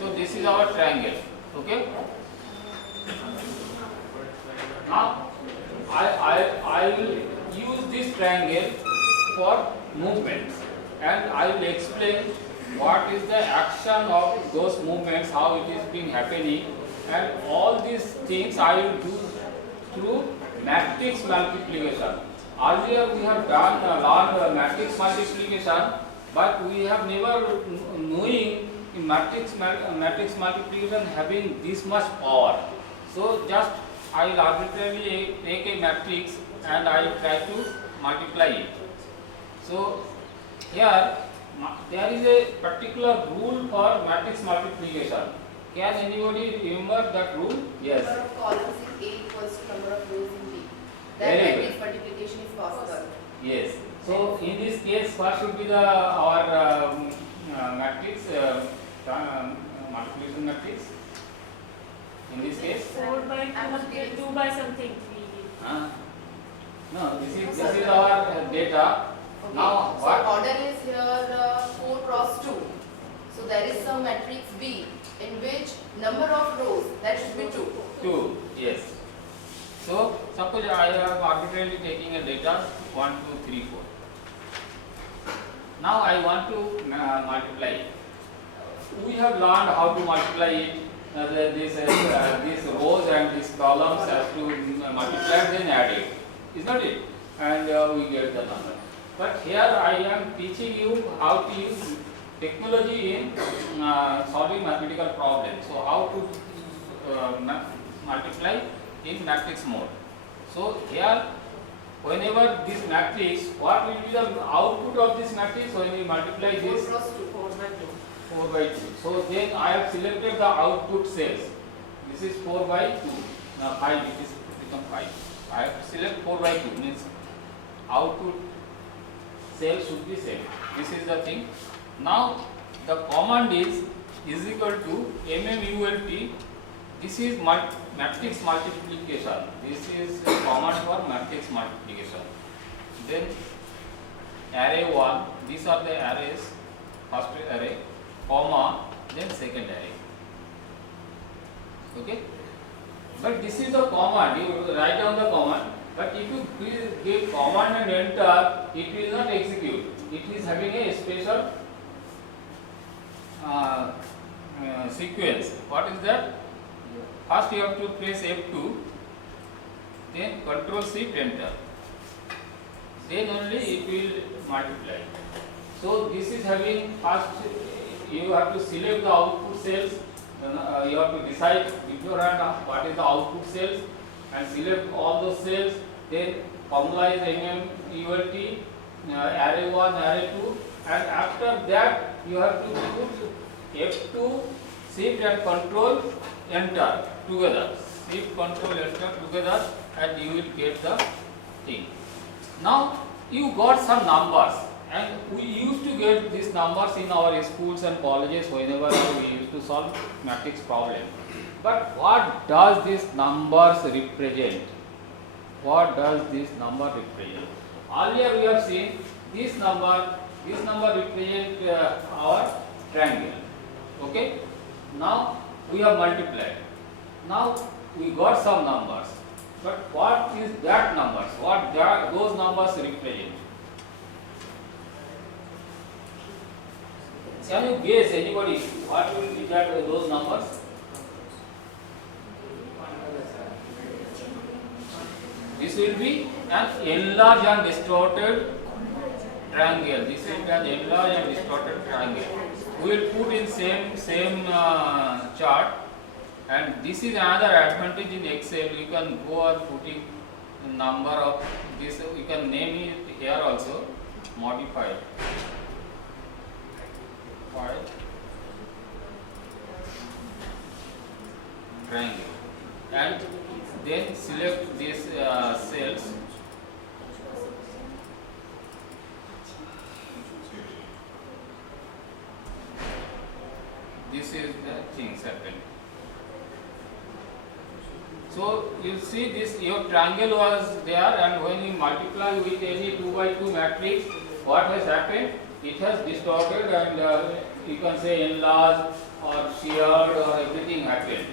So this is our triangle. Okay. Now I will use this triangle for movements, and I will explain what is the action of those movements, how it is being happening, and all these things I will do through matrix multiplication. Earlier we have done learned matrix multiplication, but we have never knowing in matrix multiplication having this much power. So just I will arbitrarily take a matrix and I try to multiply it. So here there is a particular rule for matrix multiplication. Can anybody remember that rule? Yes. Number of columns in A equals to number of rows in B. Very That good. matrix multiplication is possible. Yes. So in this case, what should be the our matrix multiplication matrix? In this case, 4 by 2, 2 by something. no. This is our data. Okay. Now So what? model is here 4 cross 2. So there is some matrix B in which number of rows, that should be 2. 2. Yes. So suppose I am arbitrarily taking a data 1, 2, 3, 4. Now I want to multiply it. We have learned how to multiply it. These rows and these columns have to multiply then add it, is not it? And we get the number. But here I am teaching you how to use technology in solving mathematical problems. So how to multiply in matrix mode. So here, whenever this matrix, what will be the output of this matrix when we multiply 4 this? cross 2. 4 by 2. 4 by 2. So then I have selected the output cells. This is 4 by 2. Now 5, it is become 5. I have to select 4 by 2, means output cell should be same. This is the thing. Now the command is equal to mmult. This is matrix multiplication. This is a command for matrix multiplication. Then array 1, these are the arrays, first array, comma, then second array. Okay? But this is the command, you write down the command, but if you give command and enter, it will not execute. It is having a special sequence. What is that? First you have to press F2, then Control Shift Enter. Then only it will multiply. So this is having first you have to select the output cells. You have to decide beforehand what is the output cells and select all those cells. Then formalize mmult, array 1, array 2, and after that you have to put F2, Shift and Control Enter together. Shift, Control, Enter together, and you will get the thing. Now you got some numbers, and we used to get these numbers in our schools and colleges whenever we used to solve matrix problem. But what does these numbers represent? What does this number represent? Earlier we have seen this number represent our triangle. Okay? Now we have multiplied. Now we got some numbers. But what is that numbers? What those numbers represent? Can you guess, anybody, what will be that those numbers? This will be an enlarged and distorted triangle. This will be an enlarged and distorted triangle. We will put in same chart, and this is another advantage in Excel. You can go on putting the number of this. You can name it here also. Modify. Triangle, and then select these cells. This is the things happen. So you see this, your triangle was there, and when you multiply with any 2 by 2 matrix, what has happened? It has distorted and you can say enlarged or sheared or everything happened.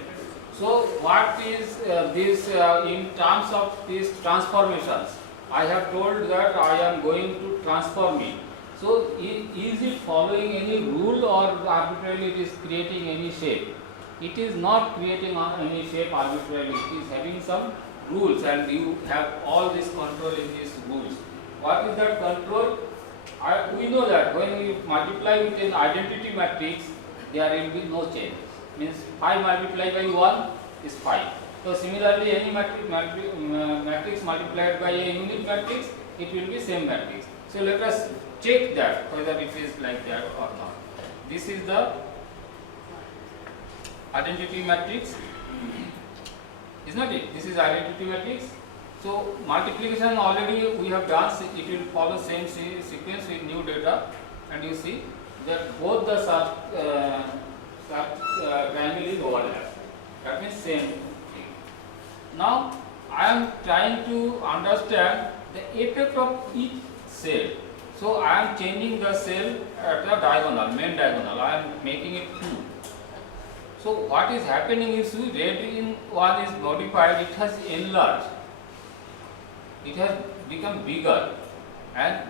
So what is this in terms of these transformations? I have told that I am going to transform it. So is it following any rule or arbitrarily it is creating any shape? It is not creating any shape arbitrarily. It is having some rules and you have all this control in these rules. What is that control? We know that when we multiply with an identity matrix, there will be no change. Means 5 multiplied by 1 is 5. So similarly, any matrix multiplied by a unit matrix, it will be same matrix. So let us check that whether it is like that or not. This is the identity matrix, is not it? This is identity matrix. So multiplication already we have done. It will follow same sequence with new data, and you see that both the triangle is overlap. That means same thing. Now I am trying to understand the effect of each cell. So I am changing the cell at the diagonal, main diagonal. I am making it 2. So what is happening is red in 1 is modified. It has enlarged. It has become bigger, and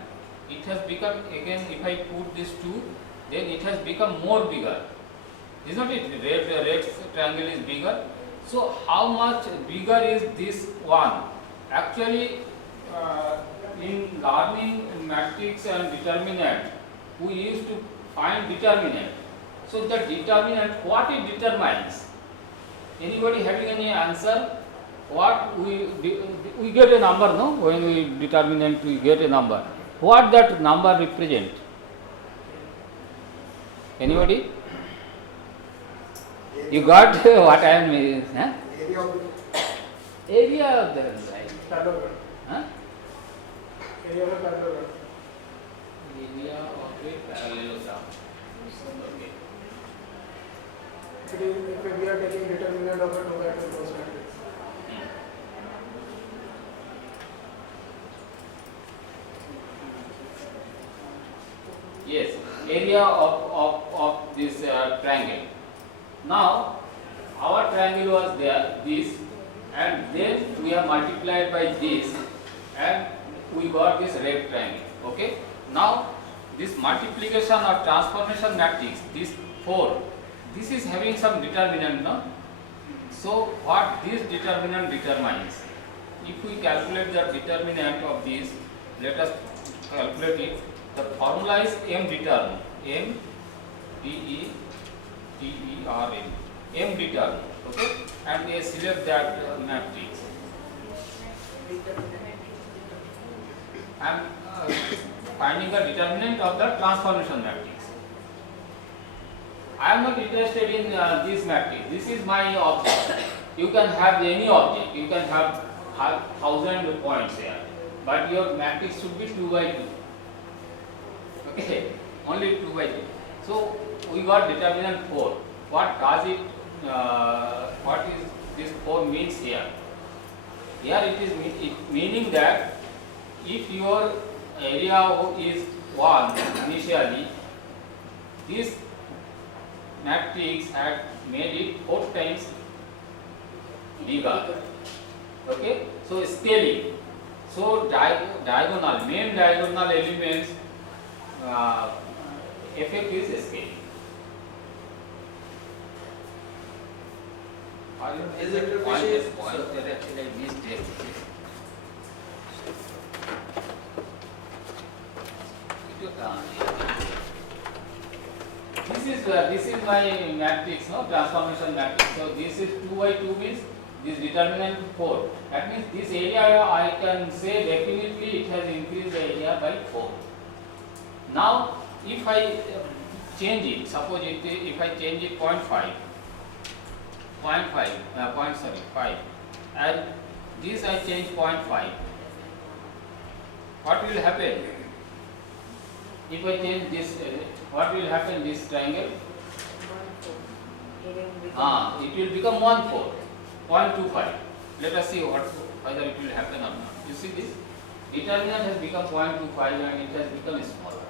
it has become again. If I put this 2, then it has become more bigger. Isn't it? Red triangle is bigger. So how much bigger is this one? Actually, in learning matrix and determinant, we used to find determinant. So the determinant, what it determines? Anybody having any answer? What we get a number, no? When we determinant, we get a number. What that number represent? Anybody? You got what I am? Huh? Area of the right. Huh? Area of a parallelogram. Area of a parallelogram. Okay. If we are taking determinant of a 2 by 2 cross matrix. Yes, area of this triangle. Now, our triangle was there, this, and then we have multiplied by this, and we got this red triangle. Okay. Now, this multiplication or transformation matrix, this 4, this is having some determinant, no? So, what this determinant determines? If we calculate the determinant of this, let us calculate it. The formula is M determ, M D E T E R M, M determ, okay, and we select that matrix. I am finding the determinant of the transformation matrix. I am not interested in this matrix. This is my object. You can have any object. You can have 1000 points here, but your matrix should be 2 by 2. Okay, only 2 by 2. So we got determinant 4. What does it? What is this 4 means here? Here it is meaning that if your area is 1 initially, this matrix had made it 4 times bigger. Okay, so scaling. So diagonal, main diagonal elements effect is scaling. Is it precious? Actually, I missed it. This is my matrix, no, transformation matrix. So this is 2 by 2 means this determinant 4. That means this area I can say definitely it has increased the area by 4. Now if I change it, suppose if I change it 0.5, 5, and this I change 0.5, what will happen? If I change this, what will happen this triangle? It will become 1/4, 0.25. Let us see whether it will happen or not. You see this? Determinant has become 0.25 and it has become smaller.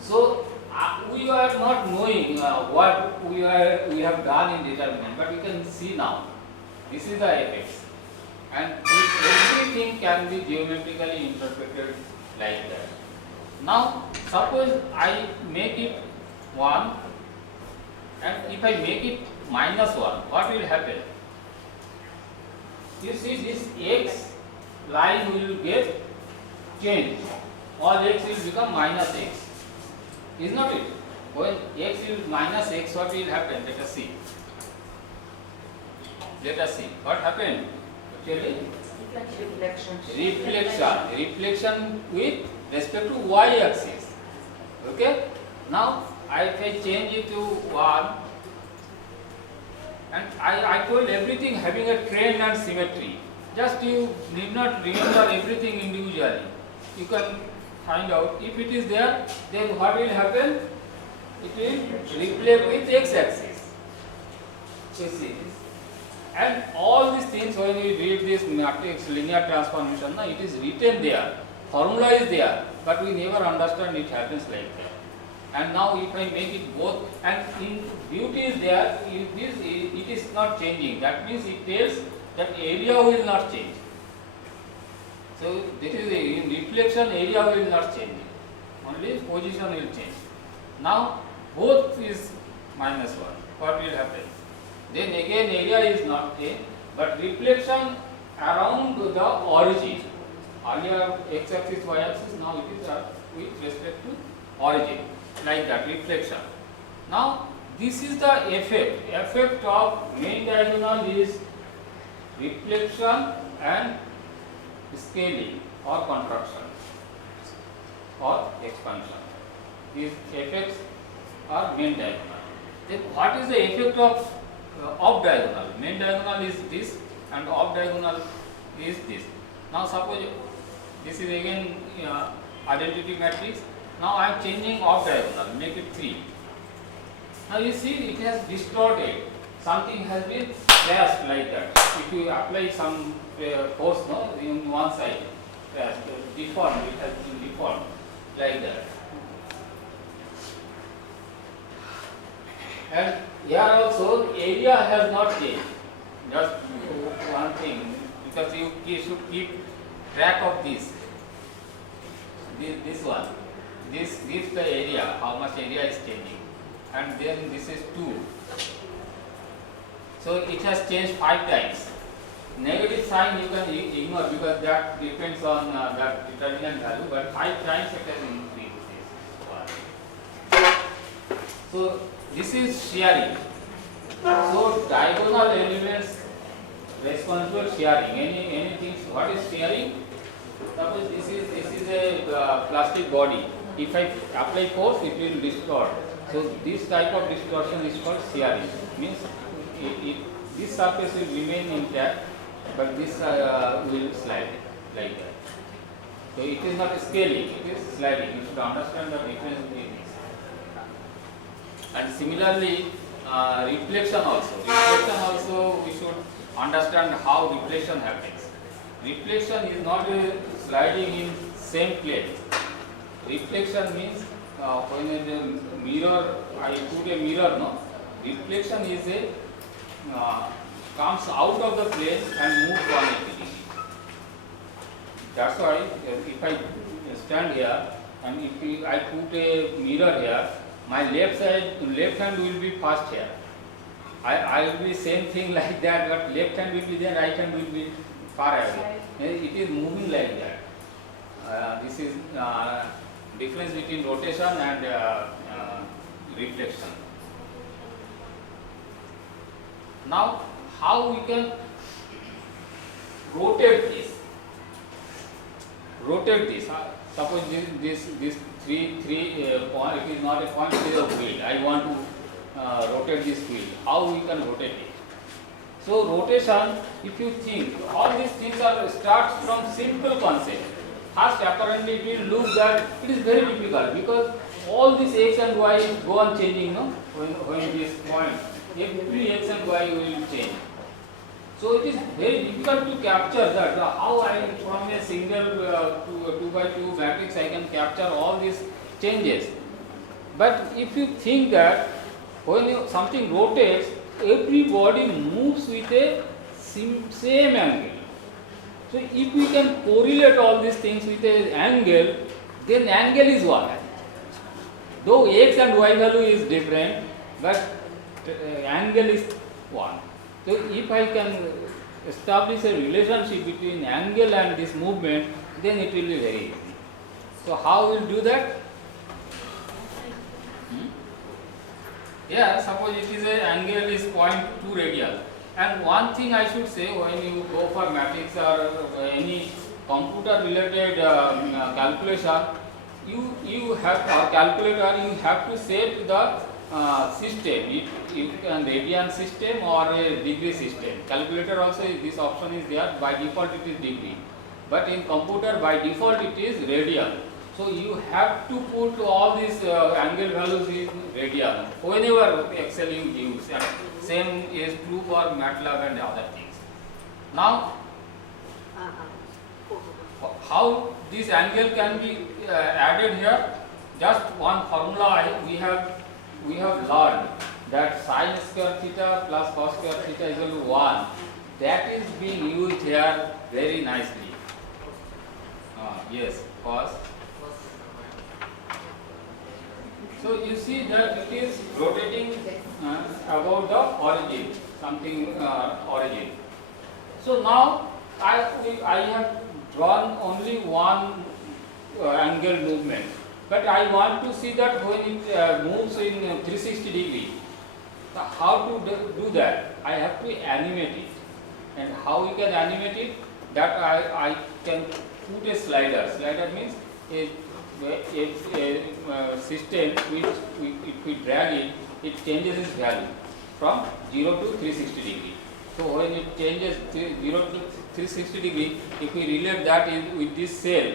So we are not knowing what we have done in determinant, but we can see now. This is the fx, and everything can be geometrically interpreted like that. Now, suppose I make it 1, and if I make it -1, what will happen? You see, this x line will get changed. All x will become -x. Is not it? When x is -x, what will happen? Let us see. Let us see. What happened? Actually, reflection with respect to y-axis. Okay. Now, if I change it to 1, and I told everything having a trend and symmetry. Just you need not remember everything individually. You can find out if it is there, then what will happen? It will reflect with x-axis. You see this? And all these things, when we read this matrix linear transformation, it is written there, formula is there, but we never understand it happens like that. And now if I make it both, and in beauty is there, it is not changing. That means it tells that area will not change. So this is in reflection, area will not change. Only position will change. Now both is -1. What will happen? Then again area is not changed, but reflection around the origin. Earlier x-axis, y-axis, now it is with respect to origin. Like that, reflection. Now this is the effect. Effect of main diagonal is reflection and scaling or contraction or expansion. These effects are main diagonal. Then what is the effect of off diagonal? Main diagonal is this and off diagonal is this. Now suppose this is again identity matrix. Now I am changing off diagonal, make it 3. Now you see it has distorted. Something has been crashed like that. If you apply some force in one side, deformed, it has been deformed like that. And here also area has not changed. Just one thing, because you should keep track of this. This one. This gives the area, how much area is changing. And then this is 2. So it has changed 5 times. Negative sign you can ignore because that depends on that determinant value, but 5 times it has increased this. So this is shearing. So diagonal elements responsible shearing. Anything, what is shearing? Suppose this is a plastic body. If I apply force, it will distort. So this type of distortion is called shearing. Means this surface will remain intact, but this will slide like that. So it is not scaling, it is sliding. You should understand the difference between this. And similarly, reflection also. Reflection also we should understand how reflection happens. Reflection is not sliding in same plane. Reflection means when a mirror, I put a mirror, no. Reflection is a comes out of the plane and moves 180 degrees. That's why if I stand here and if I put a mirror here, my left hand will be first here. I will be same thing like that, but left hand will be there, right hand will be far away. It is moving like that. This is difference between rotation and reflection. Now, how we can rotate this? Rotate this. Suppose this three point. It is not a point. It is a wheel. I want to rotate this wheel. How we can rotate it? So rotation. If you think, all these things starts from simple concept. First, apparently, it will look that it is very difficult because all these x and y go on changing. No, when this point, every x and y will change. So it is very difficult to capture that. How I from a single 2 by 2 matrix I can capture all these changes. But if you think that when something rotates, every body moves with a same angle. So if we can correlate all these things with an angle, then angle is one. Though x and y value is different, but angle is one. So if I can establish a relationship between angle and this movement, then it will be very easy. So how we will do that? Yeah, suppose it is a angle is 0.2 radial. And one thing I should say, when you go for matrix or any computer related calculation, you have or calculator, you have to set the system. You can radian system or a degree system. Calculator also this option is there. By default it is degree, but in computer by default it is radian. So you have to put all these angle values in radian whenever Excel you use, and same is true for MATLAB and other things. Now, how this angle can be added here? Just one formula we have learned, that sin square theta plus cos square theta is equal to 1. That is being used here very nicely. Yes, cos. So you see that it is rotating about the origin, something origin. So now I have drawn only one angle movement, but I want to see that when it moves in 360 degree. So how to do that? I have to animate it, and how we can animate it? That I can put a slider. Slider means a system which if we drag it, it changes its value from 0 to 360 degree. So when it changes 0 to 360 degree, if we relate that with this cell,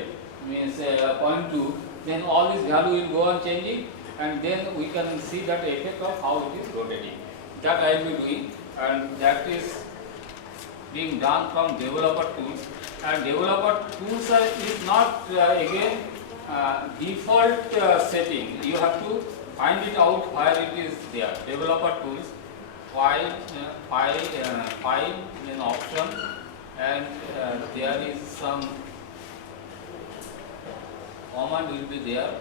means 0.2, then all this value will go on changing, and then we can see that effect of how it is rotating. That I will be doing, and that is being done from developer tools. And developer tools is not again default setting. You have to find it out where it is there. Developer tools, file in option, and there is some command will be there.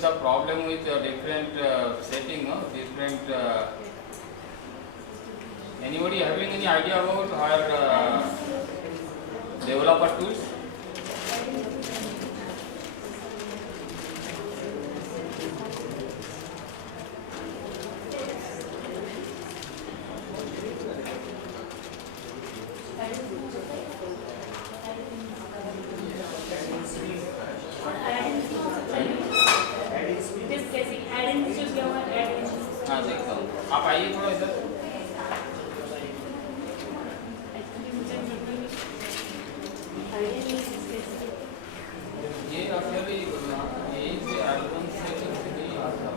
The problem with different setting, different. Anybody having any idea about our developer tools? हाँ देखता हूँ, आप आइए थोड़ा इधर। ये अभी यही से एल्बम से नहीं आता।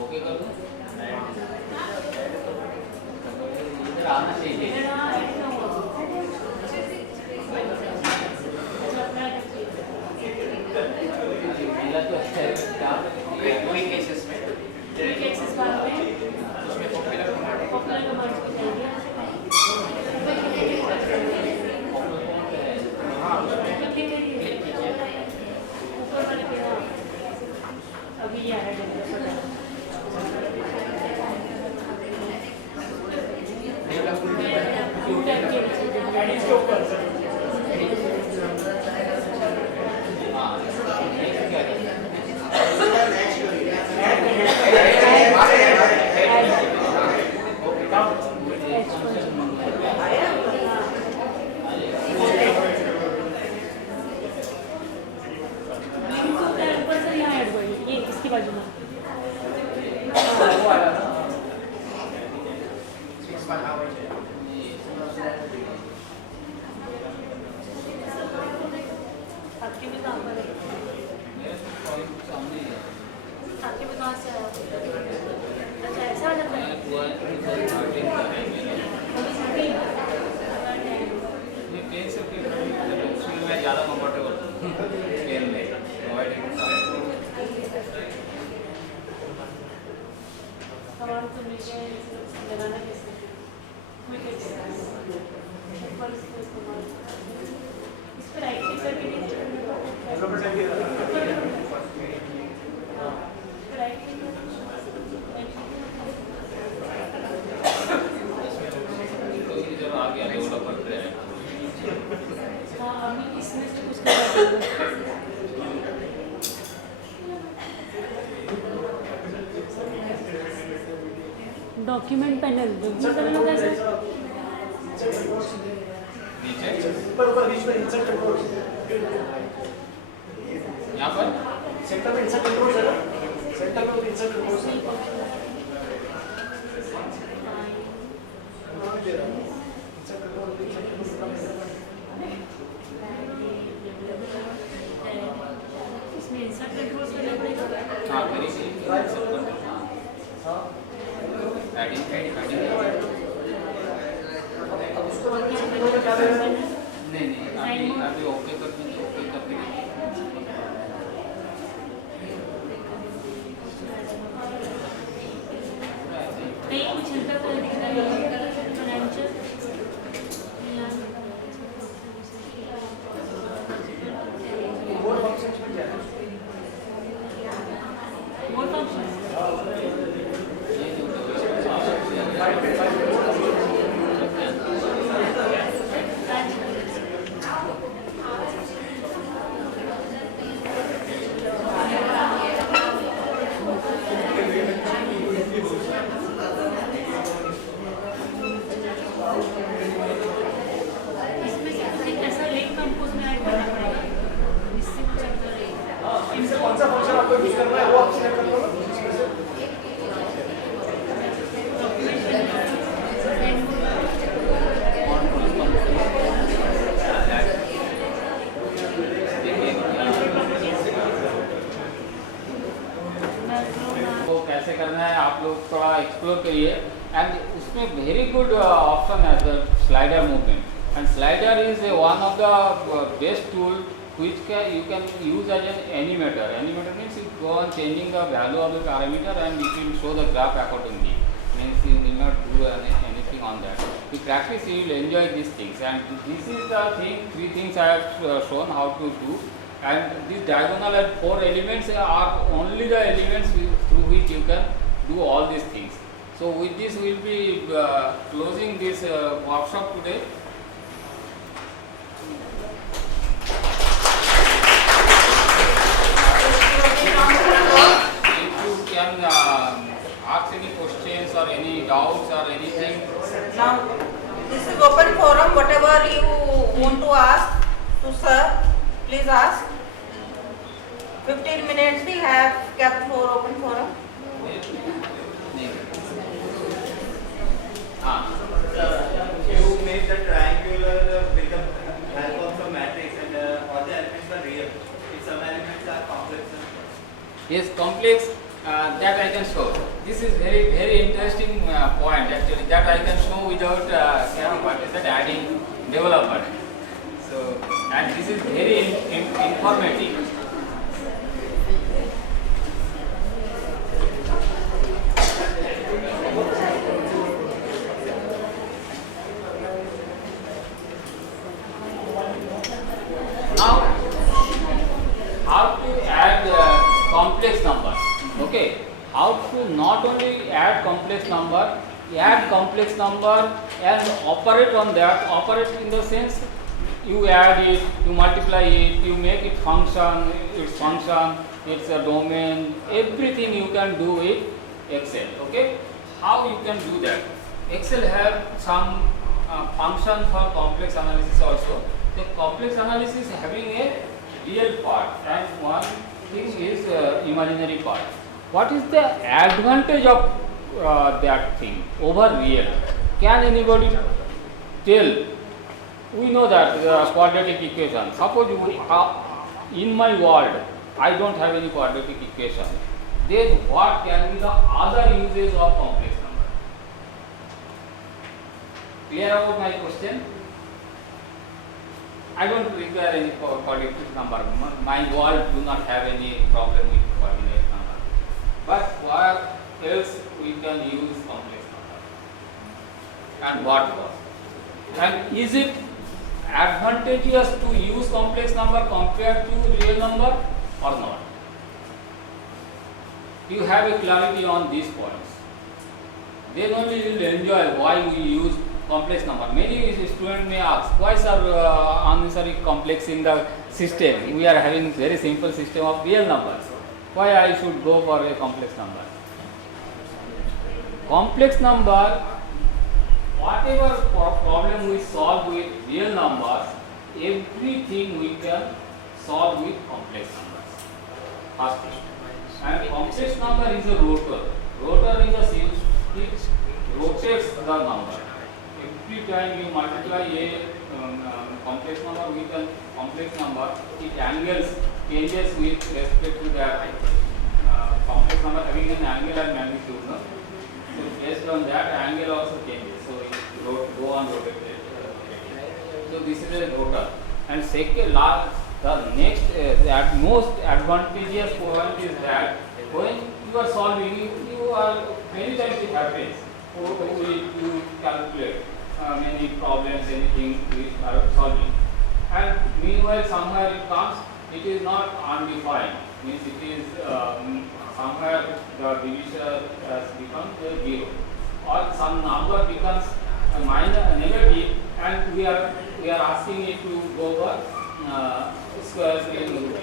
ओके कर दो इधर आना चाहिए मिला तो अच्छा है क्या कोई केसेस में उसमें पॉपुलर अभी ये आ रहा है बाजू में आपके भी कहाँ पर है? आपके भी कहाँ से आया? अच्छा ऐसा वाला था? मैं ज़्यादा कंफर्टेबल पेन में सवाल तो मुझे लगाना कैसे? मैं कैसे? ऊपर इसको इस्तेमाल इस पर राइट क्लिक करके राइट क्लिक जब आ गया डेवलपर पे हाँ अभी इसमें से कुछ कर डॉक्यूमेंट पैनल डॉक्यूमेंट पैनल कैसे नीचे ऊपर बीच में इंसर्ट कंट्रोल यहाँ पर सेंटर में इंसर्ट कंट्रोल है ना सेंटर में इंसर्ट कंट्रोल दे रहा है इंसर्ट कंट्रोल इसमें इंसर्ट कंट्रोल करना पड़ेगा हाँ मेरी सी सब कर हां एडिंग अब उसको क्या देना है नहीं अभी ओके कर दीजिए ओके कर दीजिए नहीं कुछ हल्का कलर दिख रहा है फाइनेंशियल मोर फंक्शंस में क्या है मोर फंक्शन इसमें से ऐसा लिंक हमको उसमें ऐड करना पड़ेगा इससे कुछ अंदर रहेगा इनसे कौन सा फंक्शन आपको यूज करना है वो आप सिलेक्ट कर लो इसमें से वो कैसे करना है आप लोग थोड़ा एक्सप्लोर करिए एंड उसमें वेरी गुड ऑप्शन है the slider movement and slider is one of the best tool which you can use as an animator. Animator means you go on changing the value of the parameter and it will show the graph accordingly. Means you need not do anything on that. To practice, you will enjoy these things. And this is the thing, 3 things I have shown how to do. And these diagonal and 4 elements are only the elements through which you can do all these things. So with this we will be closing this workshop today. If you can ask any questions or any doubts or anything. Now, this is open forum. Whatever you want to ask to sir, please ask. 15 minutes we have kept for open forum. You made the triangular with the help of the matrix and all the elements are real. If some elements are complex. Yes, complex, that I can show. This is very interesting point actually, that I can show without what is that, adding development. So, and this is very informative. Now, how to add complex numbers? Okay, how to not only add complex number and operate on that. Operate in the sense you add it, you multiply it, you make it function, its a domain, everything you can do with Excel. Okay, how you can do that? Excel have some function for complex analysis also. The complex analysis having a real part and one thing is imaginary part. What is the advantage of that thing over real? Can anybody tell? We know that the quadratic equation. Suppose in my world I don't have any quadratic equation. Then what can be the other uses of complex number? Clear about my question? I don't require any quadratic number. My world do not have any problem with coordinate number. But what else we can use complex number? And what was? And is it advantageous to use complex number compared to real number or not? You have a clarity on these points. Then only you will enjoy why we use complex number. Many students may ask, why are unnecessary complex in the system? We are having very simple system of real numbers. Why I should go for a complex number? Complex number, whatever problem we solve with real numbers, everything we can solve with complex numbers. First thing. And complex number is a rotor. Rotor in the sense it rotates the number. Every time you multiply a complex number with a complex number, it angles changes with respect to that complex number having an angle and magnitude. No? So based on that, angle also changes. So it go on rotating. So this is a rotor. And second, the next, the most advantageous point is that when you are solving, you are many times it happens. You calculate many problems, anything which are solving. And meanwhile, somewhere it comes, it is not undefined. Means it is somewhere the divisor has become 0, or some number becomes a negative, and we are asking it to go for square root.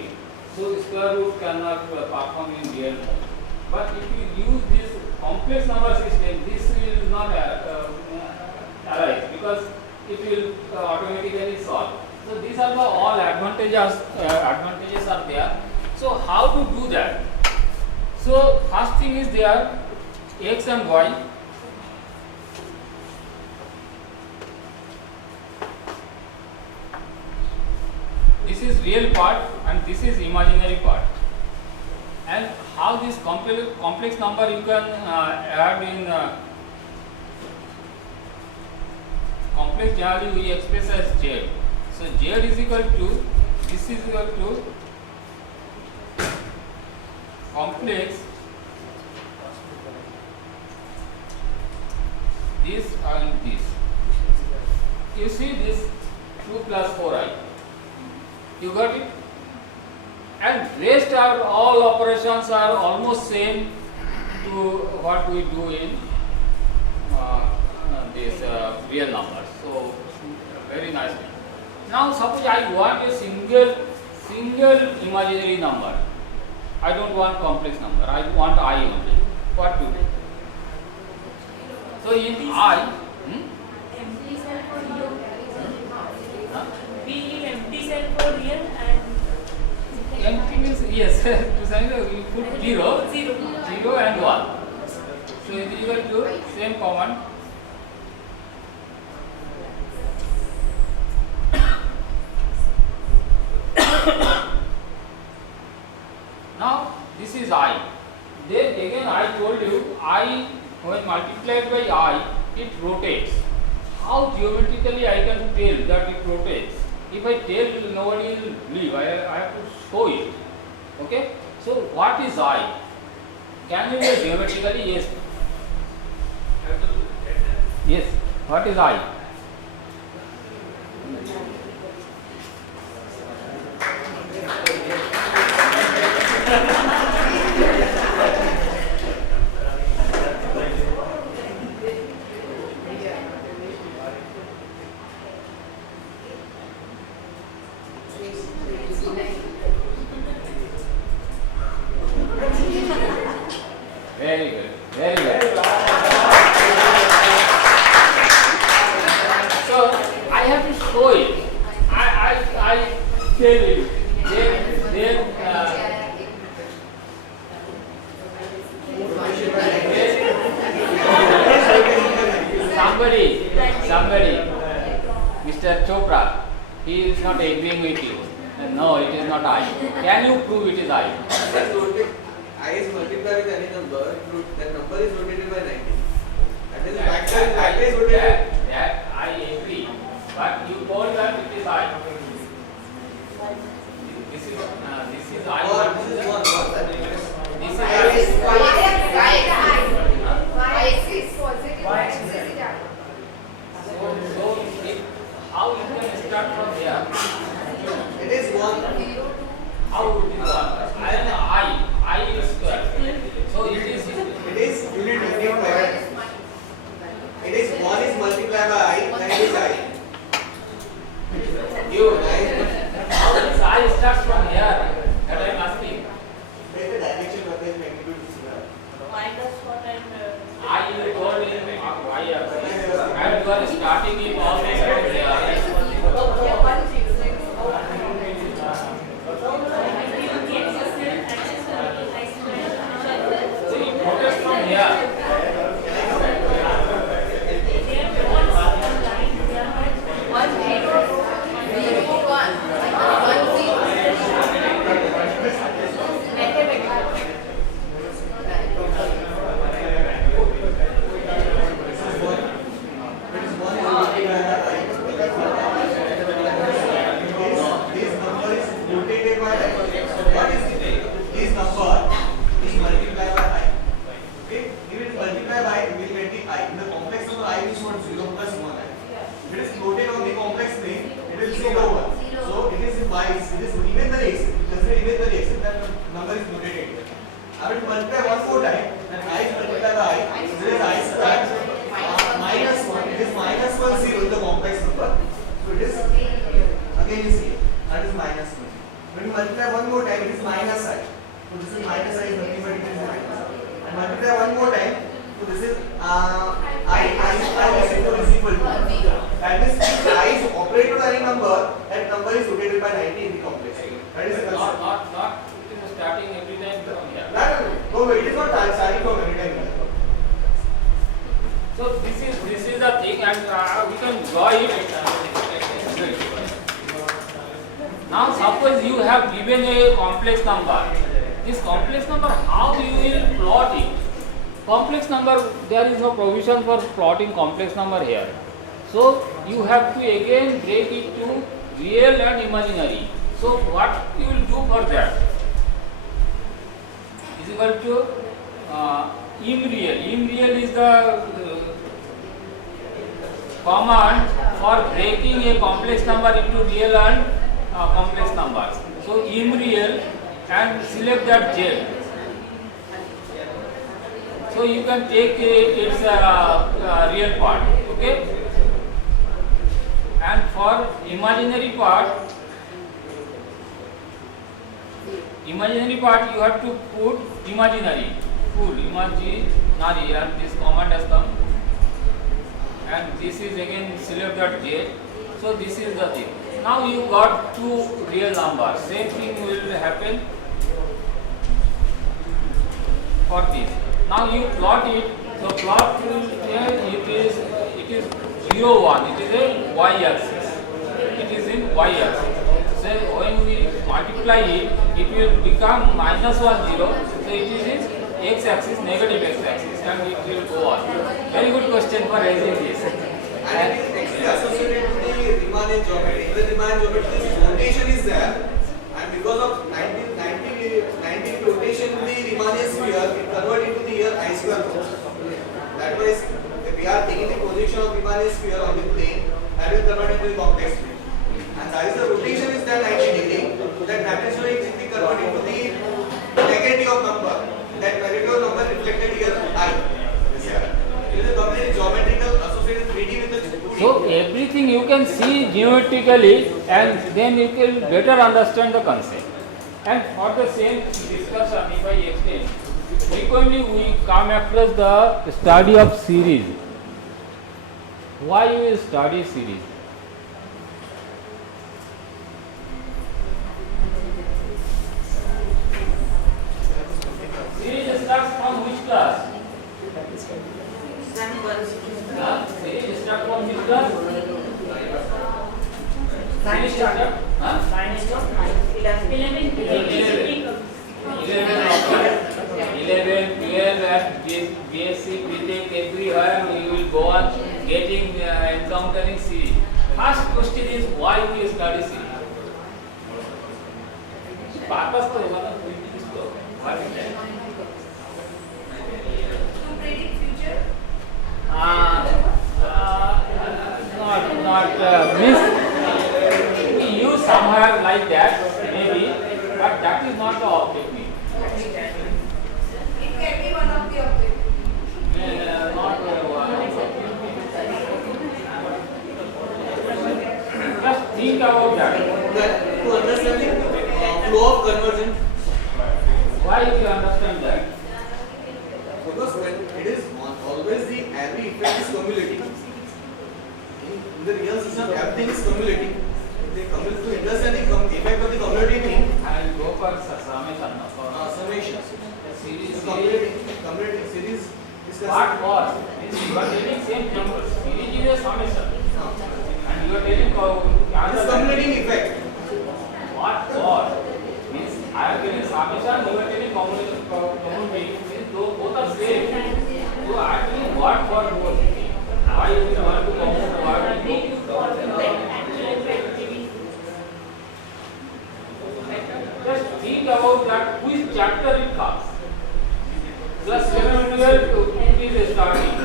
So square root cannot perform in real mode. But if you use this complex number system, this will not arise because it will automatically solve. So these are the all advantages are there. So how to do that? So first thing is there x and y. This is real part and this is imaginary part. And how this complex number you can add in complex generally we express as z. So z is equal to this is equal to complex this and this. You see this 2 plus 4i. You got it? And rest are all operations are almost same to what we do in this real numbers. So very nicely. Now suppose I want a single imaginary number. I don't want complex number. I want I only. What to do? So in I, Empty cell for real. We leave empty cell for real and empty means yes. To say that we put 0 and 1. So it is equal to same command. Now this is I. Then again I told you I when multiplied by I it rotates. How geometrically I can tell that it rotates? If I tell nobody will believe. I have to show it. Okay? So what is I? Can you tell geometrically? Yes. Yes. What is I? Very good. Very good. So I have to show it. I tell you. Then somebody, Mr. Chopra, he is not agreeing with you. No, it is not I. Can you prove it is I? I is multiplied with any number, that number is rotated by 90. That is That factor is rotated. I agree. But you told that it is I. This is I. Or this is one. This is Y I. axis positive, Y axis is So how you can start from here? It is one. How would it work? I is square. So it is It is unit multiplied. It is 1 is multiplied by I, then it is I. you. How does I start from here? That I am asking. Where the direction of the magnitude is similar. minus what and I you told in y axis and you are starting it always from here. So it rotates from here. This number is rotated by what is it? This number is multiplied by I. Okay? If it is multiplied by I, we will get the I. In the complex number I is what 0 plus 1 I. If it is floated on the complex plane, it will 0 1. So it is in y, it is even the x. Consider even the x, that number is rotated. I will multiply one more time, then I is multiplied by I. There is I square minus 1. It is minus 1 0 in the complex number. So it is again you see that is minus 1. When you multiply one more time, it is minus I. So this is minus I is nothing but it is minus. And multiply one more time, so this is I is equal to. That means if I is operated on any number, that number is rotated by 90 in the complex. That is the concept. Not it is starting every time from here. No, it is not starting from any time. So this is the thing, and we can draw it. Now suppose you have given a complex number. This complex number, how you will plot it? Complex number, there is no provision for plotting complex number here. So you have to again break it to real and imaginary. So what you will do for that is equal to imreal. Imreal is the command for breaking a complex number into real and complex numbers. So imreal and select that z. So you can take its real part, okay? And for imaginary part you have to put imaginary, and this command has come, and this is again select that z. So this is the thing. Now you got two real numbers. Same thing will happen for this. Now you plot it. So plot it is 0 1. It is a y-axis. It is in y-axis. So when we multiply it, it will become minus 1 0. So it is in x-axis, negative x-axis, and it will go on. Very good question for raising this. And it is actually associated with the Riemann geometry. In the Riemann geometry, this rotation is there, and because of 90 rotation in the Riemann sphere, it converts into the here I square force. That means if we are taking the position of Riemann sphere on the plane, that will convert into the complex plane. And as the rotation is there 90 degree, that naturally it will be converted into the negative number. That negative number reflected here I. It is a completely geometrical associated 3D with the 2D. So everything you can see geometrically, and then you will better understand the concept. And for the same discussion, if I extend, frequently we come across the study of series. Why you will study series? Series starts from which class? Series start from which class? Series start? Huh? 11, 12 and BSc, BTech, everywhere you will go on getting encountering series. First question is why we study series? Purpose to what is that? To predict future. Not means we use somewhere like that maybe, but that is not the objective. It can be one of the objectives. Not just think about that. To understand the flow of convergence. Why you understand that? Because when it is always the every effect is cumulative. In the real system, everything is cumulative. To understand the effect of the cumulative mean, I will go for summation. summation. Series. Cumulative series is Part-4 means you are telling same numbers. Series is a summation, and you are telling This cumulative effect. Part-4 means I am telling summation, you are telling commutative. Means both are same. So actually what for both? Why you want to commute what? Just think about that which chapter it comes. Plus 11, 12 it is starting.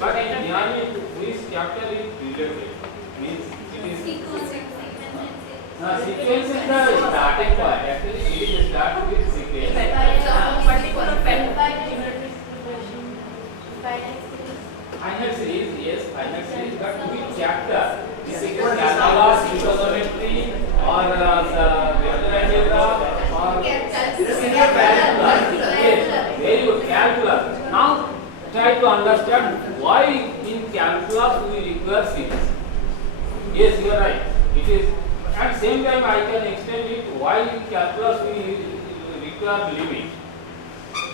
But in Jnani, which chapter is related? Means it is sequence is the starting point. Actually it is start with sequence. Finite series, yes, finite series, but which chapter? This is calculus, trigonometry, or the vector algebra, or yes, very good, calculus. Now try to understand why in calculus we require series. Yes, you are right. It is at same time I can extend it why in calculus we require limit.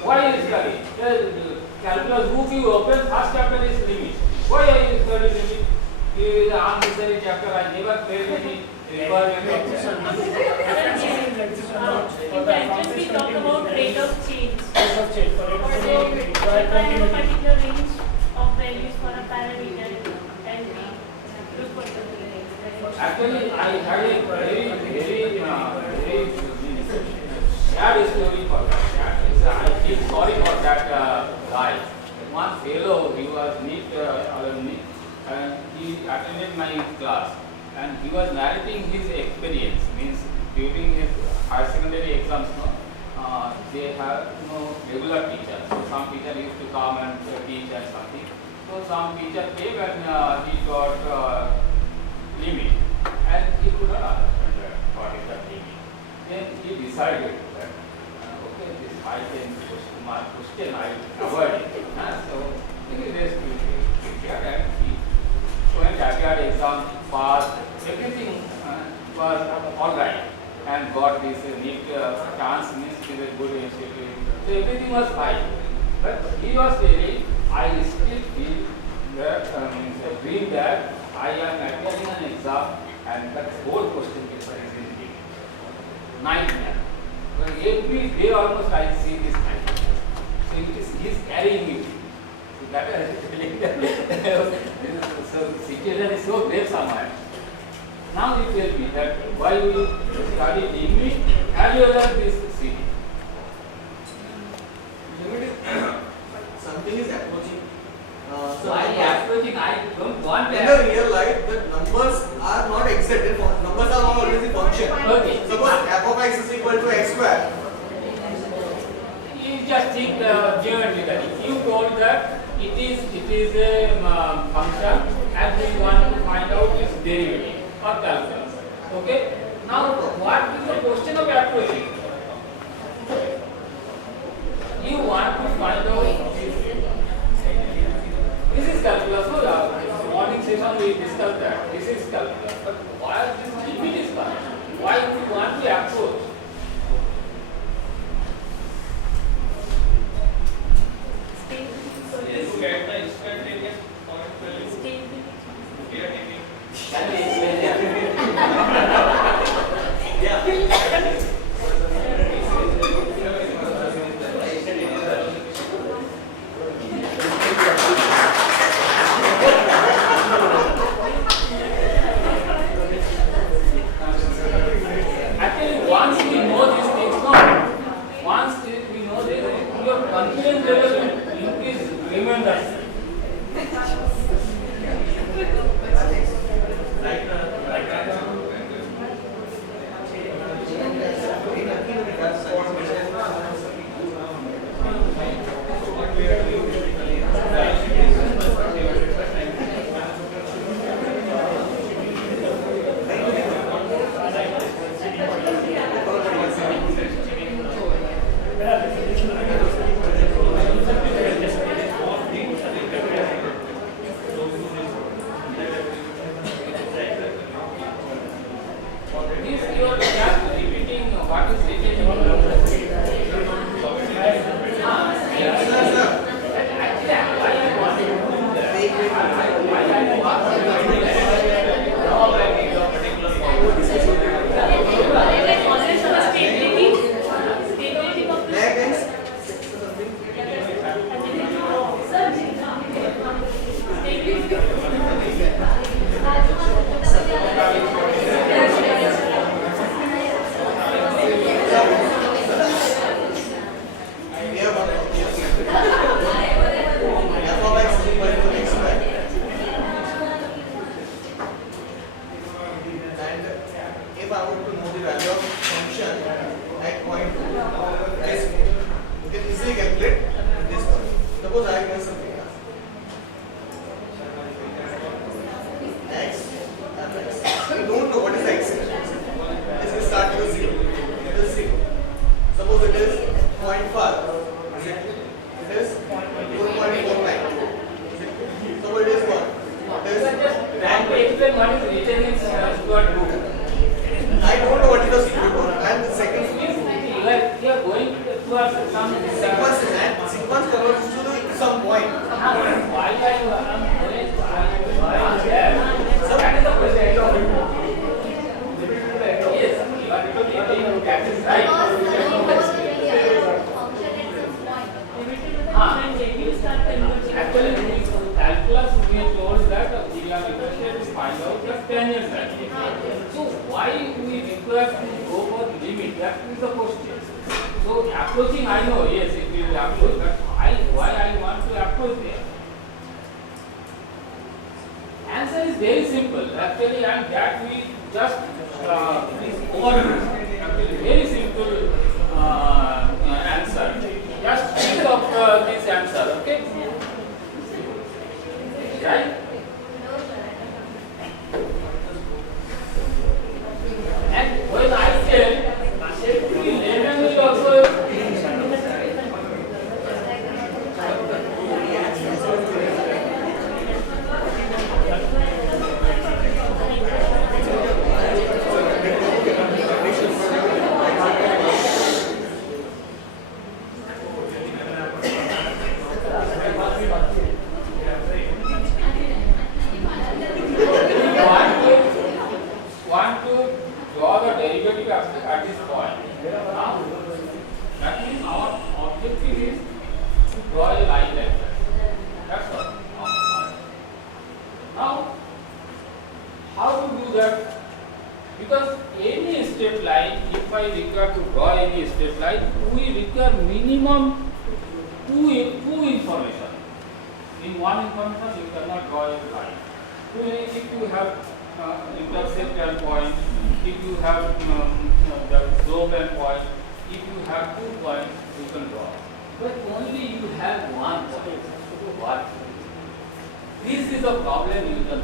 Why is study? Calculus book you open, first chapter is limit. Why are you studying limit? It is an unnecessary chapter. I never paid any requirement of that. In the entrance we talk about rate of change. Rate of change, for example, So we if require I have a continuity. particular range of values for a parameter and we look for the range. Actually, I had a very sad story for that. I feel sorry for that guy. One fellow, he was NEET alumni, and he attended my class, and he was narrating his experience. Means during his higher secondary exams, no, they have no regular teachers. So some teacher used to come and teach and something. So some teacher came and he taught limit, and he could not understand what is the limit. Then he decided that okay, this high 10 question I avoid it. So he raised to prepared and he went appeared exam, passed, everything was all right, and got this NEET chance, means it is a good institute. So everything was fine. But he was saying, I still feel that dream that I am appearing an exam and that whole question paper is in me. Nightmare. Well, every day almost I see this nightmare. So it is he is carrying it. So that I was feeling that so situation is so grave somewhere. Now you tell me that why you study English, have you ever this city? Limit is something is approaching. So I am approaching, I don't want In that. the real life, the numbers are not exact. Numbers are not always in function. Okay. Suppose f of x is equal to x square. You just think geometrically. You told that it is a function and we want to find out its derivative or calculus. Okay? Now what is the question of approaching? You want to find out this is calculus. So morning session we discussed that. This is calculus. But why this limit is come? Why do you want to approach? Can we explain that? Actually, once we know these things, no, once we know this, your confidence level will increase tremendously. This you are just repeating what is written in your Actually, why I want to do that? Why I Next. We have one f of x is equal to x square. And if I want to know the value of function at point 2, yes, you can easily calculate this one. Suppose I have given something else. X and x. We don't know what is x. Let's just start with 0. It is 0. Suppose it is 0.5. Is it? It is 4.49. Suppose it is 1. It is trying to explain what is written in Stuart book. I don't know what is the secret one. And the second You are going towards some sequence and sequence covers to some point. Why are you going there? That is the question. Yes, you are getting that is right. Actually, calculus we are told that we are interested to find out the tangent value. So why we require to go for limit? That is the question. So approaching, I know, yes, it will approach, but why I want to approach there? Answer is very simple actually, and that we just overlook. Actually, very simple answer. Just think of this answer, okay? Right? And when I say 11 will also want to draw the derivative at this point. Now, that means our objective is to draw a line like that. That's all. Now, how to do that? Because any straight line, if I require to draw any straight line, we require minimum two information. In one information, you cannot draw a line. So if you have intercept and point, if you have the slope and point, if you have 2 points, you can draw. But only you have 1 point. What? This is a problem Newton.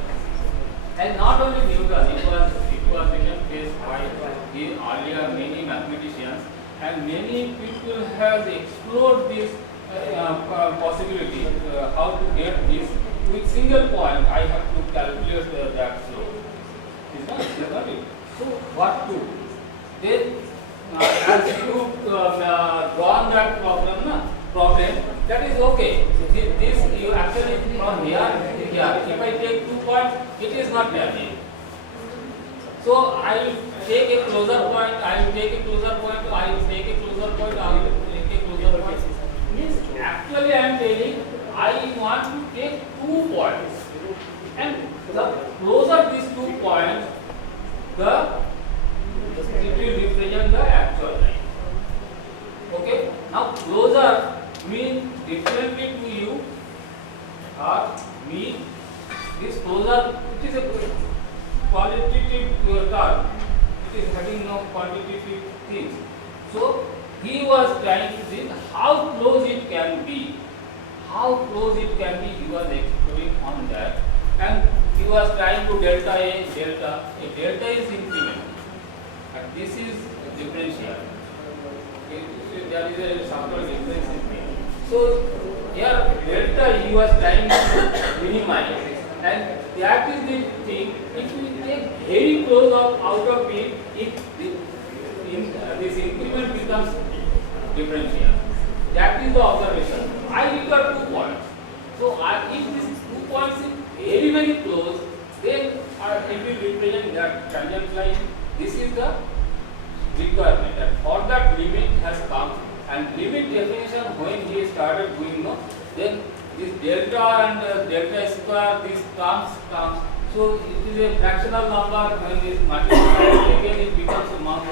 And not only Newton, it was even faced by the earlier many mathematicians, and many people have explored this possibility, how to get this with single point. I have to calculate that slope. Is not it? So what to? Then as you drawn that problem, that is okay. This you actually from here to here. If I take 2 points, it is not valid. So I will take a closer point. I will take a closer point. I will take a closer point. I will take a closer point. Means actually I am telling I want to take 2 points, and the closer these 2 points, it will represent the actual line. Okay. Now closer means differently to you, or mean this closer. It is a qualitative term. It is having no quantitative things. So he was trying to see how close it can be. How close it can be, he was exploring on that, and he was trying to delta A, delta. A delta is increment, and this is differential. There is a sample difference in it. So here delta he was trying to minimize, and that is the thing. If we take very close out of it, this increment becomes differential. That is the observation. I require 2 points. So if these 2 points is very very close, then it will represent that tangent line. This is the requirement, and for that limit has come, and limit definition when he started doing then this delta and delta square, this comes. So it is a fractional number. When it multiplies again, it becomes much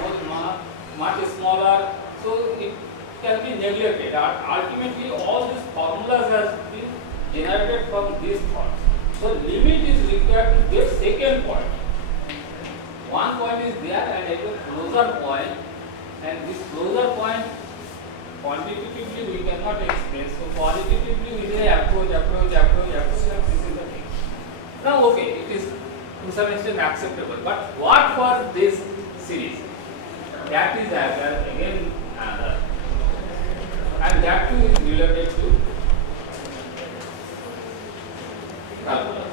smaller. So it can be neglected. Ultimately, all these formulas has been generated from these thoughts. So limit is required to get second point. 1 point is there and a closer point, and this closer point quantitatively we cannot express. So qualitatively we say approach. This is the thing. Now okay, it is to some extent acceptable. But what for this series? That is again another. And that too is related to calculus.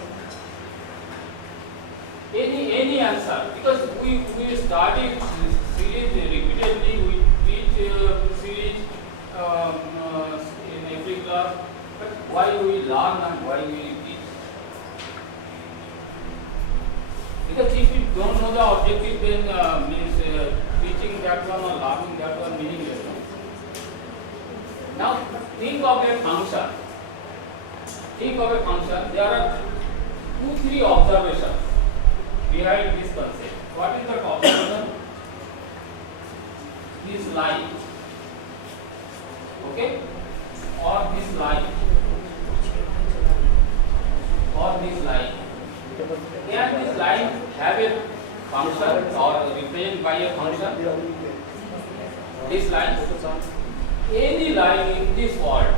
Any answer, because we studied this series repeatedly, we teach series in every class, but why we learn and why we teach? Because if you don't know the objective, then means teaching that one or learning that one meaningless. Now think of a function. There are 2-3 observations behind this concept. What is the observation? This line Okay, or this line, can this line have a function or represented by a function? This line, any line in this world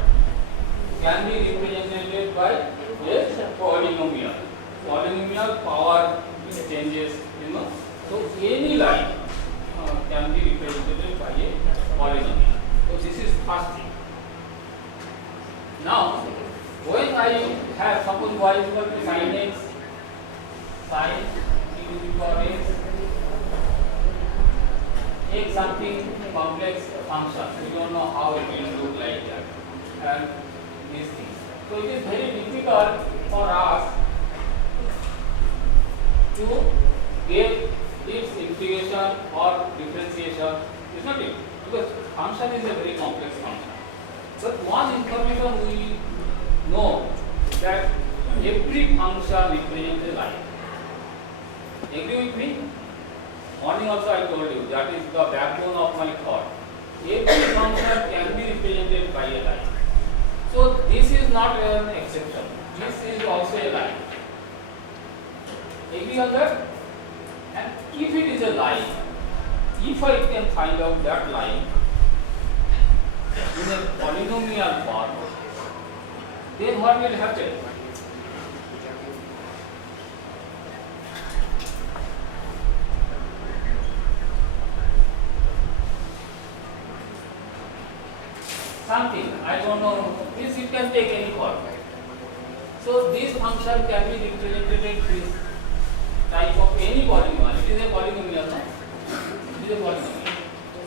can be represented by a polynomial. Polynomial power changes, you know. So any line can be represented by a polynomial. So this is first thing. Now, when I have suppose y is equal to sin x, sin e to the power x something complex function. We don't know how it will look like that, and these things. So it is very difficult for us to get its integration or differentiation, is not it? Because function is a very complex function. But one information we know that every function represents a line. Agree with me? Morning also I told you that is the backbone of my thought. Every function can be represented by a line. So this is not an exception. This is also a line. Agree on that? And if it is a line, if I can find out that line in a polynomial form, then what will happen? Something, I don't know, this you can take any form. So this function can be represented in this type of any polynomial. It is a polynomial, no? It is a polynomial.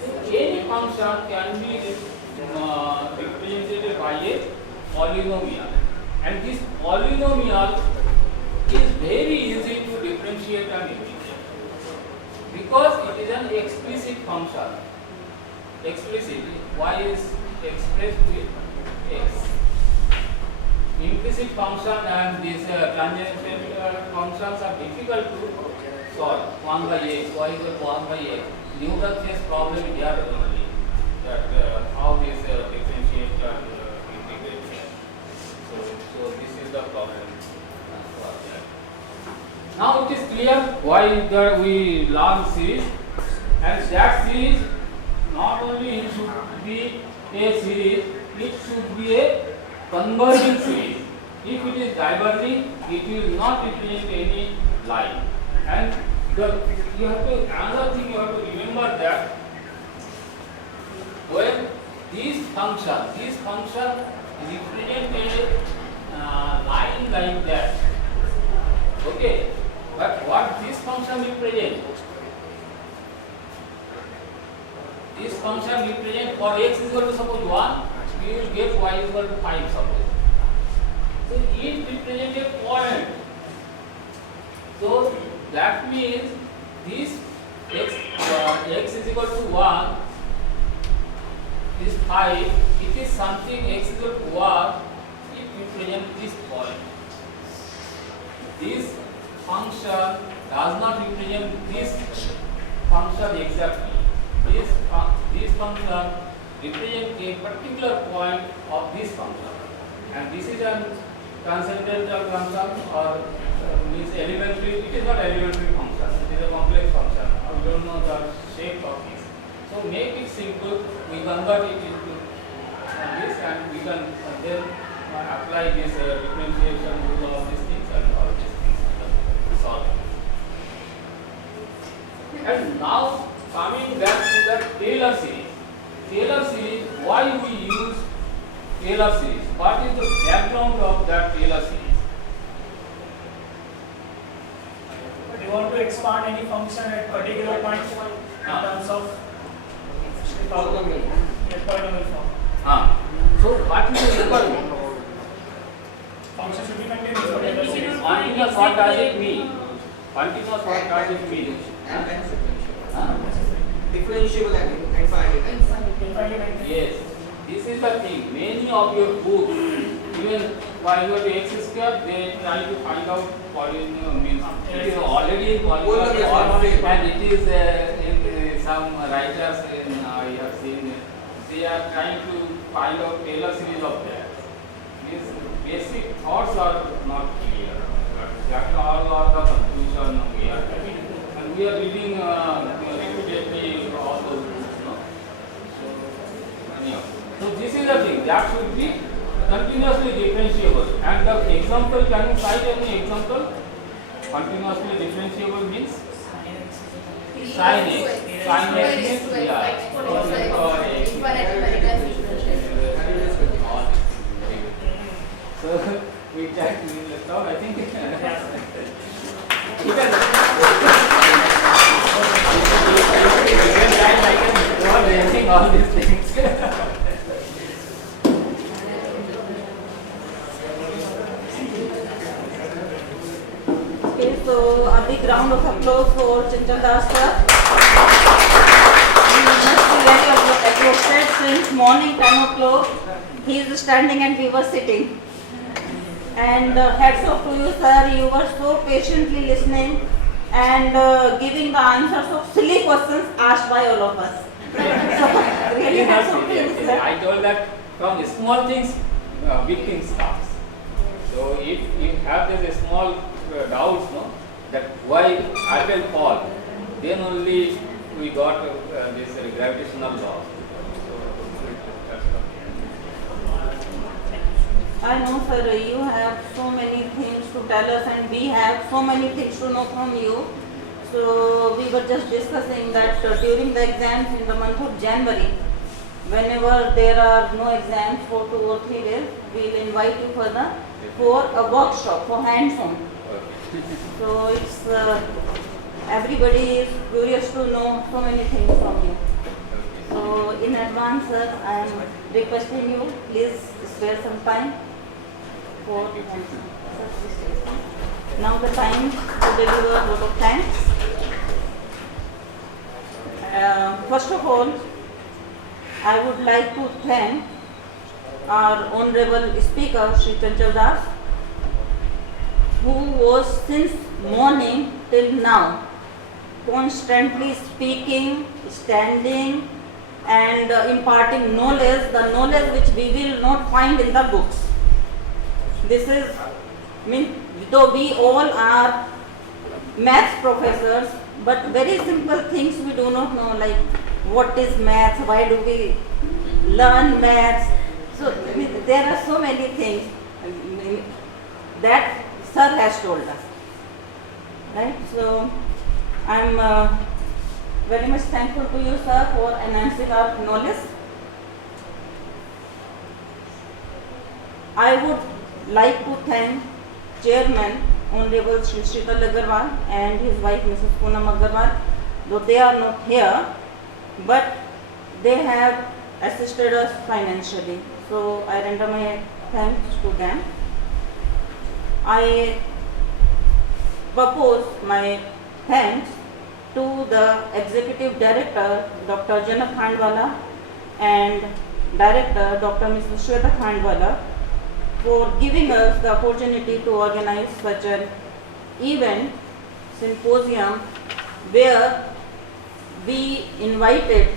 So any function can be represented by a polynomial, and this polynomial is very easy to differentiate and integrate because it is an explicit function. Explicit, y is expressed with x. Implicit function and these tangential functions are difficult to solve. 1 by x, y is equal to 1 by x. Newton faced problem here only, that how this differentiate and integrate here. So this is the problem. Now it is clear why that we learn series, and that series not only it should be a series, it should be a converging series. If it is diverging, it will not represent any line. And you have to, another thing you have to remember that when this function represent a line like that. Okay, but what this function represent? This function represent for x is equal to suppose 1, we will get y is equal to 5 suppose. So it represents a point. So that means this x is equal to 1, this 5, it is something x is equal to 1, it represents this point. This function does not represent this function exactly. This function represents a particular point of this function, and this is a transcendental function or means elementary. It is not elementary function. It is a complex function. We don't know the shape of this. So make it simple. We convert it into this, and we can then apply this differentiation rule of these things and all these things to solve it. And now coming back to the Taylor series. Taylor series, why we use Taylor series? What is the background of that Taylor series? But you want to expand any function at particular point in terms of polynomial form. So what is the requirement? Function should be continuous for Taylor series. Continuous, what does it mean? Continuous, what does it mean? Differentiable and infinite. Yes, this is the thing. Many of your books, even while you are x square, they try to find out polynomial means. It is already in polynomial form, and it is in some writers I have seen, they are trying to find out Taylor series of that. These basic thoughts are not clear. That all are the confusion we are having. And we are reading repeatedly all those books, no? So, anyhow. So this is the thing, that should be continuously differentiable. And the example, can you cite any example? Continuously differentiable means? Sin x. Sin x means, yeah. So we can stop, I think. You can write like a raising all these things. Okay, so a big round of applause for Chanchal Das sir. We must be very exhausted since morning 10 o'clock. He is standing and we were sitting. And hats off to you sir, you were so patiently listening and giving the answers of silly questions asked by all of us. So really hats off to you sir. I told that from the small things, big things comes. So if you have this small doubts, no, that why I will fall, then only we got this gravitational law. I know sir, you have so many things to tell us and we have so many things to know from you. So we were just discussing that during the exams in the month of January, whenever there are no exams for 2 or 3 days, we will invite you for a workshop for hands-on. So it's everybody is curious to know so many things from you. So in advance sir, I am requesting you, please spare some time for now the time to deliver a vote of thanks. First of all, I would like to thank our honorable speaker, Shri Chanchal Das, who was since morning till now constantly speaking, standing and imparting knowledge, the knowledge which we will not find in the books. This is, though we all are maths professors, but very simple things we do not know, like what is maths, why do we learn maths. So there are so many things that sir has told us, right? So I am very much thankful to you sir for enhancing our knowledge. I would like to thank Chairman Honorable Shri Sheetal Agarwal and his wife Mrs. Poonam Agarwal, though they are not here, but they have assisted us financially. So I render my thanks to them. I propose my thanks to the Executive Director Dr. Janak Khandwala and Director Dr. Mrs. Shweta Khandwala for giving us the opportunity to organize such an event, symposium, where we invited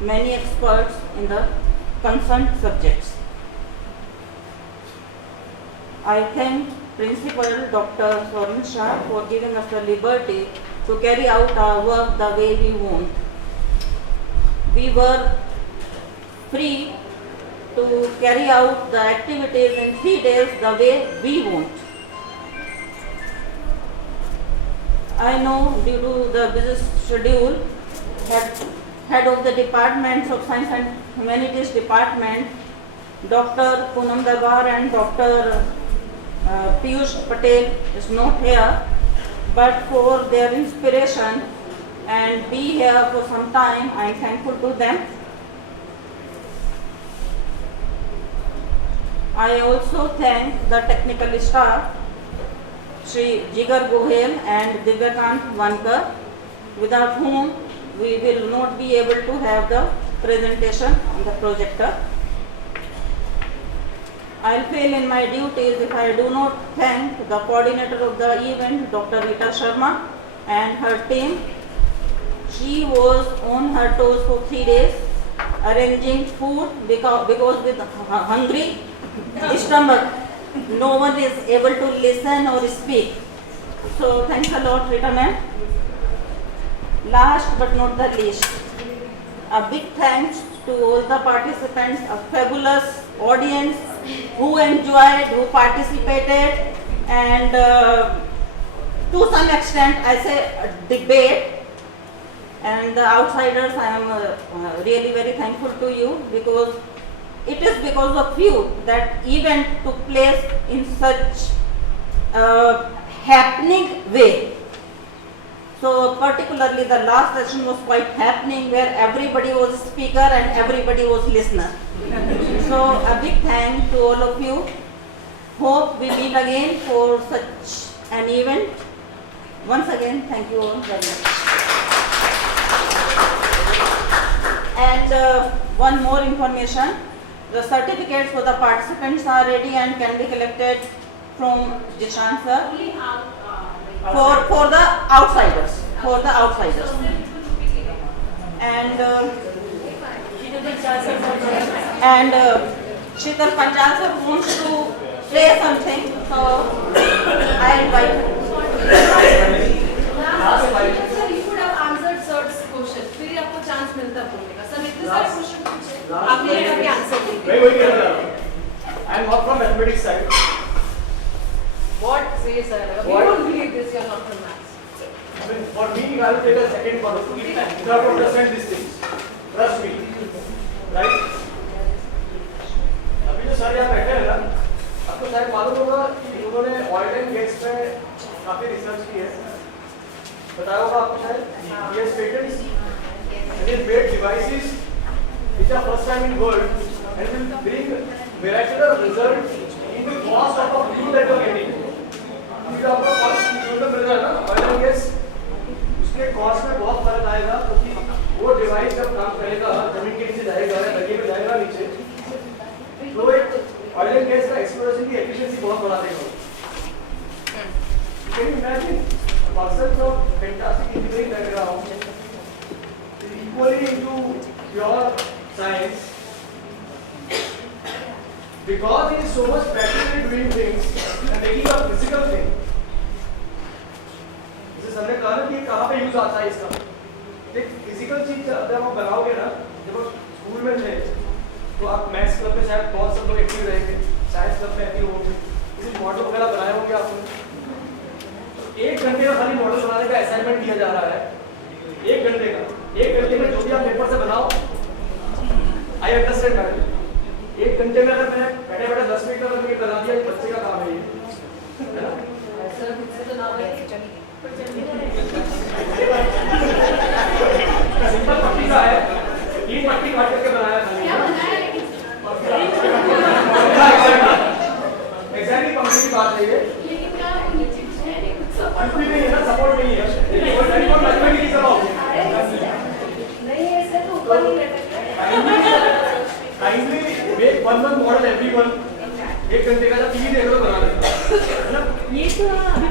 many experts in the concerned subjects. I thank Principal Dr. Sorin Shah for giving us the liberty to carry out our work the way we want. We were free to carry out the activities in 3 days the way we want. I know due to the busy schedule, head of the departments of Science and Humanities Department, Dr. Poonam Darbar and Dr. Piyush Patel is not here, but for their inspiration and be here for some time, I am thankful to them. I also thank the technical staff, Shri Jigar Gohel and Divyakant Vankar, without whom we will not be able to have the presentation on the projector. I will fail in my duties if I do not thank the coordinator of the event, Dr. Rita Sharma and her team. She was on her toes for 3 days arranging food because with hungry stomach, no one is able to listen or speak. So thanks a lot, Rita ma'am. Last but not the least, a big thanks to all the participants, a fabulous audience who enjoyed, who participated, and to some extent I say a debate. And the outsiders, I am really very thankful to you, because it is because of you that event took place in such happening way. So particularly the last session was quite happening, where everybody was speaker and everybody was listener. So a big thank to all of you. Hope we meet again for such an event. Once again, thank you all very much. And one more information, the certificates for the participants are ready and can be collected from Jishan sir. For the outsiders, and Sheetal Panchal sir wants to say something, so I invite him. Sir, you could have answered sir's question. फिर ही आपको chance मिलता बोलने का. Sir, इतने सारे question पूछे. आपने ये अभी answer नहीं मैं वही कह रहा हूँ. I am not from mathematics side. What say sir? We don't believe this. You are not from maths. I mean, for me, I will take a second for you have to understand these things. Trust me, right? अभी जो sir यहाँ बैठे हैं ना, आपको शायद मालूम होगा कि उन्होंने ऑयल एंड गैस पे काफी रिसर्च की है. बताया होगा आपको शायद. He has patents and he has made devices which are first time in world and will bring miraculous result in the cost of a fuel that you are getting. क्योंकि आपको फर्स्ट फ्यूल मिल रहा है ना oil and gas, उसके cost में बहुत फर्क आएगा, क्योंकि वो डिवाइस जब काम करेगा जमीन के नीचे जाएगा या दरिया में जाएगा नीचे, तो एक ऑयल एंड गैस का एक्सप्लोरेशन की एफिशिएंसी बहुत बढ़ा देगा. कैन यू इमेजिन पर्सन जो फैंटास्टिक इंजीनियरिंग कर रहा हूँ equally into pure science, because he is so much practically doing things and making a physical thing. जैसे सर ने कहा ना कि कहाँ पे यूज आता है इसका, एक फिजिकल चीज जब आप बनाओगे ना, जब आप स्कूल में थे तो आप मैथ्स क्लब में शायद बहुत सब लोग एक्टिव रहेंगे, साइंस क्लब में एक्टिव होंगे, किसी मॉडल वगैरह बनाए होंगे आपने. तो 1 घंटे का खाली मॉडल बनाने का असाइनमेंट दिया जा रहा है, 1 घंटे का. 1 घंटे में जो भी आप पेपर से बनाओ, आई अंडरस्टैंड मैडम. 1 घंटे में अगर मैंने बैठे 10 मिनट में मुझे बना दिया, बच्चे का काम है ये, है ना? Sir, मुझसे तो ना बोले. सिंपल पट्टी का है, 3 पट्टी काट करके बनाया था. क्या बनाया लेकिन? एग्जैक्टली पंक्ति की बात है ये. लेकिन क्या कुछ भी नहीं है ना, सपोर्ट नहीं है. वो टेलीफोन मैथमेटिक्स की तरह हो गया. नहीं ऐसे तो ऊपर नहीं लटक. Kindly make one model everyone. 1 घंटे का जब टीवी देख लो बना लेना, है ना? ये तो अभी